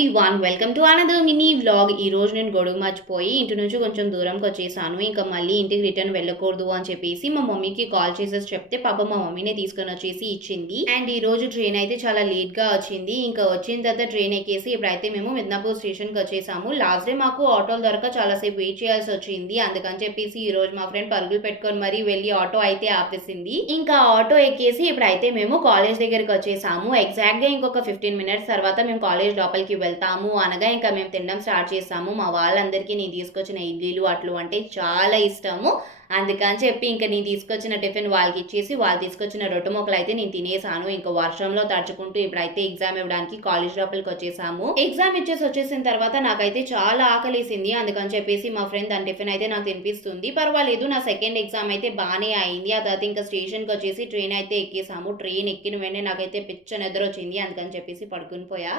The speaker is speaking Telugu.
Everyone welcome to another mini vlog. ఈ రోజు నేను గొడుగు మర్చిపోయి ఇంటి నుంచి కొంచెం దూరంకి వచ్చేసాను. ఇంకా మళ్ళీ ఇంటికి రిటర్న్ వెళ్ళకూడదు అని చెప్పేసి మా మమ్మీకి కాల్ చేసేసి చెప్తే పాప మా మమ్మీనే తీసుకొని వచ్చేసి ఇచ్చింది. అండ్ ఈ రోజు ట్రైన్ అయితే చాలా లేట్ గా వచ్చింది. ఇంకా వచ్చిన తర్వాత ట్రైన్ ఎక్కేసి ఇప్పుడైతే మేము మిద్నాపూర్ స్టేషన్ కి వచ్చేసాము. లాస్ట్ డే మాకు ఆటోలు దొరక చాలా సేపు వెయిట్ చేయాల్సి వచ్చింది. అందుకని చెప్పేసి ఈ రోజు మా ఫ్రెండ్ పరుగులు పెట్టుకొని మరీ వెళ్ళి ఆటో అయితే ఆపేసింది. ఇంకా ఆటో ఎక్కేసి ఇప్పుడైతే మేము కాలేజ్ దగ్గరికి వచ్చేసాము. ఎగ్జాక్ట్ గా ఇంకొక 15 మినిట్స్ తర్వాత మేము కాలేజ్ లోపలికి వెళ్తాము అనగా ఇంకా మేము తినడం స్టార్ట్ చేసాము. మా వాళ్ళందరికీ నేను తీసుకొచ్చిన ఇడ్లీలు అట్లు అంటే చాలా ఇష్టము. అందుకని చెప్పి ఇంకా నేను తీసుకొచ్చిన టిఫిన్ వాళ్ళకి ఇచ్చేసి వాళ్ళు తీసుకొచ్చిన రొట్టె ముక్కలు అయితే నేను తినేసాను. ఇంకా వర్షంలో తడుచుకుంటూ ఇప్పుడైతే ఎగ్జామ్ ఇవ్వడానికి కాలేజ్ లోపలికి వచ్చేసాము. ఎగ్జామ్ ఇచ్చేసి వచ్చేసిన తర్వాత నాకైతే చాలా ఆకలేసింది. అందుకని చెప్పేసి మా ఫ్రెండ్ దాని టిఫిన్ అయితే నాకు తినిపిస్తుంది. పర్వాలేదు, నా సెకండ్ ఎగ్జామ్ అయితే బాగానే అయింది. ఆ తర్వాత ఇంకా స్టేషన్కి వచ్చేసి ట్రైన్ అయితే ఎక్కేసాము. ట్రైన్ ఎక్కిన వెంటనే నాకైతే పిచ్చ నిద్ర వచ్చింది. అందుకని చెప్పేసి పడుకుని పోయా.